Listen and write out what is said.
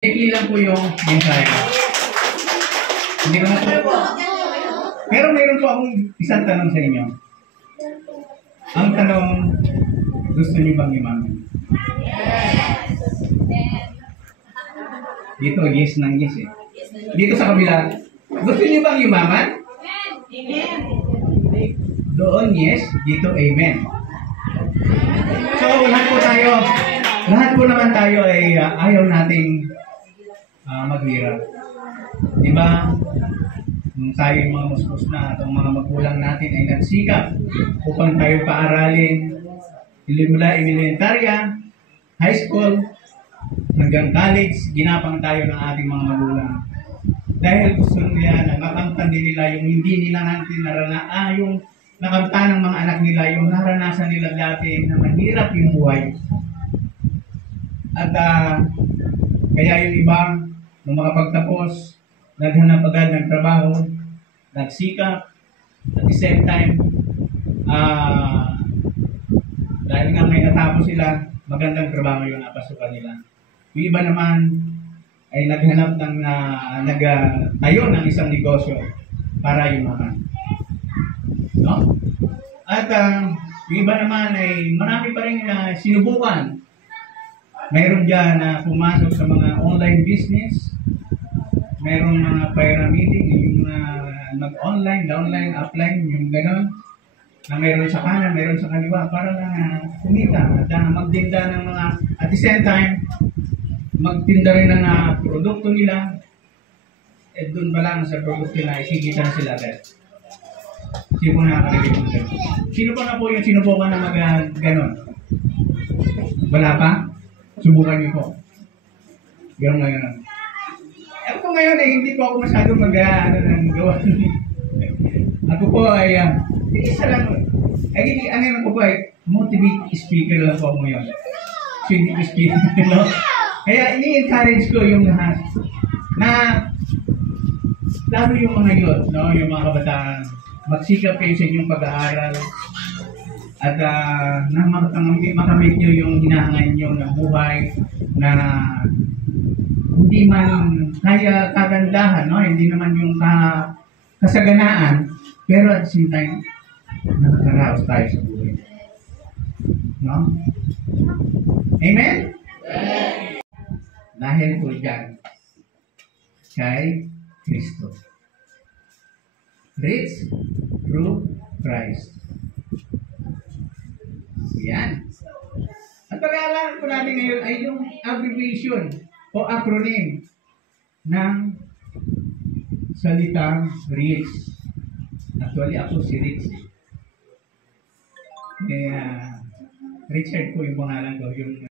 Ikli lang po yung mensahe. Hindi ko na po. Pero mayroon po akong isang tanong sa inyo. Ang tanong, gusto niyo bang yumaman? Dito, yes ng yes eh. Dito sa kabila, gusto niyo bang yumaman? Doon yes, dito amen. So, lahat po naman tayo ay ayaw nating maghirap. Diba? Nung tayo yung mga musmus na at ang mga magulang natin ay nagsikap upang tayo paaralin mula elementarya, high school, hanggang college, ginapang tayo ng ating mga magulang. Dahil gusto nila na makamtan din nila yung hindi nila natin yung nakamtan ng mga anak nila, yung naranasan nila dati na mahirap yung buhay. At kaya yung iba, nung makapagtapos, naghanap agad ng trabaho, nagsikap, at the same time, dahil nga may natapos sila, magandang trabaho yung napasukan nila. Yung iba naman ay naghanap ng nagtayo ng isang negosyo para yumaman. No? At yung iba naman ay marami pa rin sinubukan. Mayroon dyan na pumasok sa mga online business, mayroong mga pyramiding, yung mag-online, downline, upline, yung gano'n, na mayroon sa kanan, mayroon sa kaliwa, para lang kumita at magtinda ng mga, at the same time, magtinda rin ng produkto nila, at doon pa lang sa produkto nila, isigitan sila agad. Sino po nakakalilig mo dyan? Sino pa nga po yung sinubukan na mag-ganon? Wala pa? Subukan niyo po. Gano'n ngayon. Ako ngayon hindi po ako masyadong gawa. Ako po ay, isa lang. Ano ko po ay, motivate speaker lang po ako ngayon. So, hindi ko speaker, no? Kaya ini-encourage ko yung lahat na lalo yung mga youth, no? Yung mga kabataan, magsikap kayo sa inyong pag-aaral at na makamit nyo yung hinahangan nyo na buhay na hindi man kaya kagandahan, no? Hindi naman yung kasaganaan, pero at the same time, nakakaraos tayo sa buhay. No? Amen? Amen. Dahil po dyan, kay Kristo. Rich through Christ. Yan. At pag-aalaman po natin ngayon ay yung abbreviation o acronym ng salitang rich. Actually, ako si Rich. Richard po yung pangalan ko. Yung